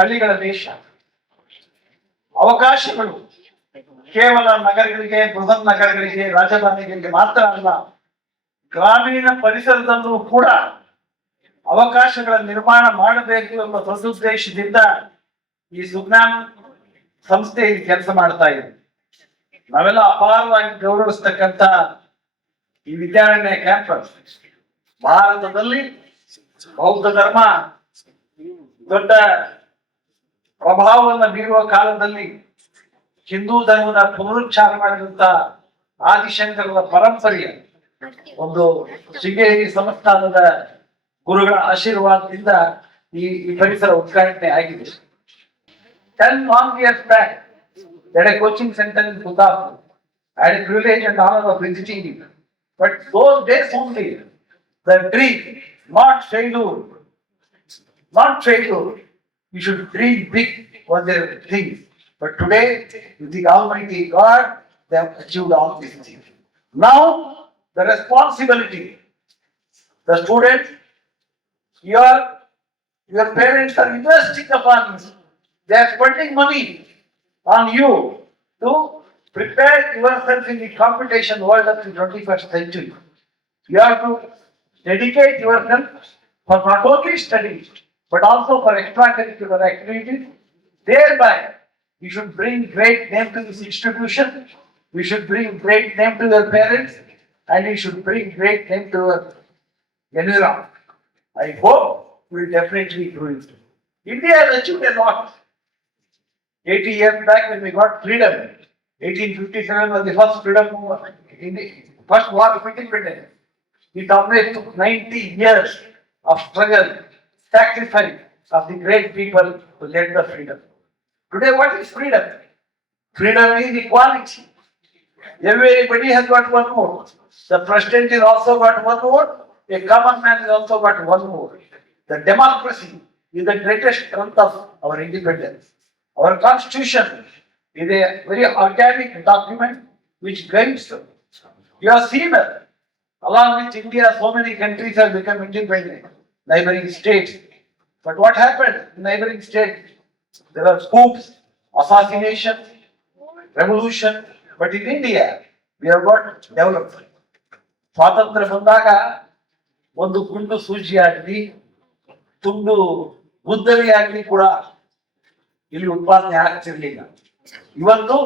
ಹಳ್ಳಿಗಳ ದೇಶ. ಅವಕಾಶಗಳು ಕೇವಲ ನಗರಗಳಿಗೆ, ಬೃಹತ್ ನಗರಗಳಿಗೆ, ರಾಜಧಾನಿಗಳಿಗೆ ಮಾತ್ರ ಅಲ್ಲ, ಗ್ರಾಮೀಣ ಪರಿಸರದಲ್ಲೂ ಕೂಡ ಅವಕಾಶಗಳ ನಿರ್ಮಾಣ ಮಾಡಬೇಕು ಎಂಬ ಸದುದ್ದೇಶದಿಂದ ಈ ಸುಜ್ಞಾನ ಸಂಸ್ಥೆ ಕೆಲಸ ಮಾಡ್ತಾ ಇದೆ. ನಾವೆಲ್ಲ ಅಪಾರವಾಗಿ ಗೌರವಿಸ್ತಕ್ಕಂಥ ಈ ವಿದ್ಯಾರಣ್ಯ ಕ್ಯಾಂಪಸ್ ಭಾರತದಲ್ಲಿ ಬೌದ್ಧ ಧರ್ಮ ದೊಡ್ಡ ಪ್ರಭಾವವನ್ನು ಬೀರುವ ಕಾಲದಲ್ಲಿ ಹಿಂದೂ ಧರ್ಮದ ಪುನರುಚ್ಚಾರ ಮಾಡಿದಂತ ಆದಿಶಂಕರರ ಪರಂಪರೆಯ ಒಂದು ಶೃಂಗೇರಿ ಸಂಸ್ಥಾನದ ಗುರುಗಳ ಆಶೀರ್ವಾದದಿಂದ ಈ ಪರಿಸರ ಉದ್ಘಾಟನೆ ಆಗಿದೆ. 10 long years back, at a coaching center in Kundapur, I had a privilege and honor of visiting it. But those days only, the dream, not failure, you should dream big was their thing. But today, with the Almighty God, they have achieved all these things. Now, the responsibility, the student, your parents are investing upon you. They are spending money on you to prepare yourself in the competition world of the 21st century. You have to dedicate yourself for not only studies, but also for extracurricular activities. Thereby, you should bring great name to this institution. You should bring great name to your parents, and you should bring great name to your environment. I hope you will definitely do it. India has achieved a lot. 80 years back when we got freedom, 1857 was the first freedom movement, first war of independence. It always took 90 years of struggle, sacrifice of the great people to get the freedom. Today what is freedom? Freedom is equality. Everybody has got one vote. The president is also got one vote. A common man has also got one vote. The democracy is the greatest strength of our independence. Our constitution is a very organic document which guides us. You have seen that along with India, so many countries have become independent, neighboring states. But what happened in neighboring states? There are coups, assassinations, revolution. But in India, we have got development. ಸ್ವಾತಂತ್ರ್ಯ ಬಂದಾಗ ಒಂದು ಗುಂಡು ಸೂಜಿ ಆಗಲಿ, ತುಂಡು ಗುದ್ದಲಿ ಆಗಲಿ ಕೂಡ ಇಲ್ಲಿ ಉತ್ಪಾದನೆ ಆಗ್ತಿರ್ಲಿಲ್ಲ. ಇವತ್ತು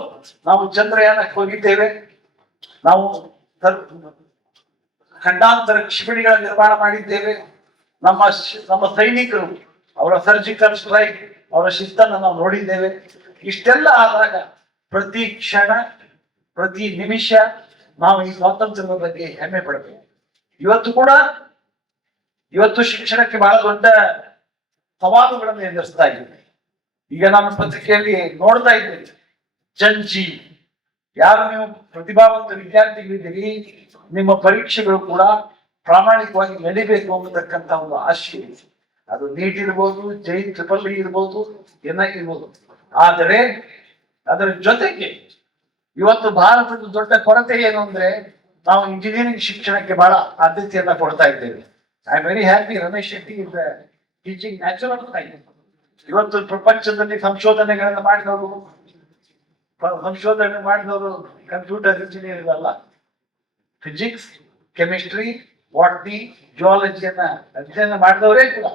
ನಾವು ಚಂದ್ರಯಾನಕ್ಕೆ ಹೋಗಿದ್ದೇವೆ. ನಾವು ಖಂಡಾಂತರ ಕ್ಷಿಪಣಿಗಳ ನಿರ್ಮಾಣ ಮಾಡಿದ್ದೇವೆ. ನಮ್ಮ ಸೈನಿಕರು ಅವರ ಸರ್ಜಿಕಲ್ ಸ್ಟ್ರೈಕ್, ಅವರ ಶಿಸ್ತನ್ನು ನಾವು ನೋಡಿದ್ದೇವೆ. ಇಷ್ಟೆಲ್ಲ ಆದಾಗ ಪ್ರತಿ ಕ್ಷಣ, ಪ್ರತಿ ನಿಮಿಷ ನಾವು ಈ ಸ್ವಾತಂತ್ರ್ಯದ ಬಗ್ಗೆ ಹೆಮ್ಮೆ ಪಡಬೇಕು. ಇವತ್ತು ಶಿಕ್ಷಣಕ್ಕೆ ಬಹಳ ದೊಡ್ಡ ಸವಾಲುಗಳನ್ನು ಎದುರಿಸ್ತಾ ಇದ್ದೀವಿ. ಈಗ ನಮ್ಮ ಪತ್ರಿಕೆಯಲ್ಲಿ ನೋಡ್ತಾ ಇದ್ದೀವಿ, ಜಂಜಿ, ಯಾರು ನೀವು ಪ್ರತಿಭಾವಂತ ವಿದ್ಯಾರ್ಥಿಗಳಿದ್ದೀರಿ, ನಿಮ್ಮ ಪರೀಕ್ಷೆಗಳು ಕೂಡ ಪ್ರಾಮಾಣಿಕವಾಗಿ ನಡಿಬೇಕು ಅನ್ನತಕ್ಕಂಥ ಒಂದು ಆಶಯ. ಅದು ನೀಟ್ ಇರ್ಬೋದು, JEE ಇರ್ಬೋದು, NI ಇರ್ಬೋದು. ಆದರೆ ಅದರ ಜೊತೆಗೆ ಇವತ್ತು ಭಾರತದ ದೊಡ್ಡ ಕೊರತೆ ಏನು ಅಂದ್ರೆ, ನಾವು ಇಂಜಿನಿಯರಿಂಗ್ ಶಿಕ್ಷಣಕ್ಕೆ ಬಹಳ ಆದ್ಯತೆಯನ್ನ ಕೊಡ್ತಾ ಇದ್ದೇವೆ. I am very happy, Ramesh Shetty is teaching natural science. ಇವತ್ತು ಪ್ರಪಂಚದಲ್ಲಿ ಸಂಶೋಧನೆ ಮಾಡಿದವರು ಕಂಪ್ಯೂಟರ್ ಇಂಜಿನಿಯರ್ ಅಲ್ಲ, ಫಿಸಿಕ್ಸ್, ಕೆಮಿಸ್ಟ್ರಿ, ಬಾಟ್ನಿ, ಜಿಯಾಲಜಿಯನ್ನ ಅಧ್ಯಯನ ಮಾಡಿದವರೇ ಕೂಡ.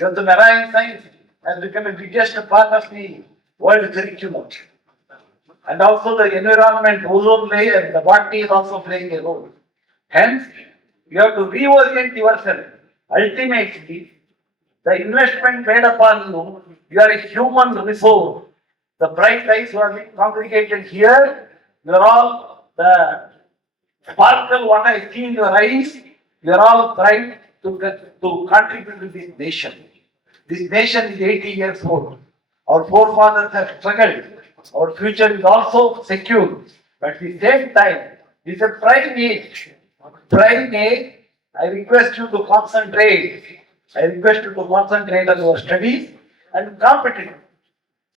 ಇವತ್ತು marine science has become the biggest part of the world curriculum. And also the environment, ozone layer, the botany is also playing a role. Hence, you have to reorient yourself. Ultimately, the investment made upon you, you are a human resource. The bright eyes who are congregated here, you are all the sparkle what I see in your eyes, you are all bright to contribute to this nation. This nation is 80 years old. Our forefathers have struggled. Our future is also secure. But at the same time, this is a prime age. Prime age, I request you to concentrate. I request you to concentrate on your studies and competence.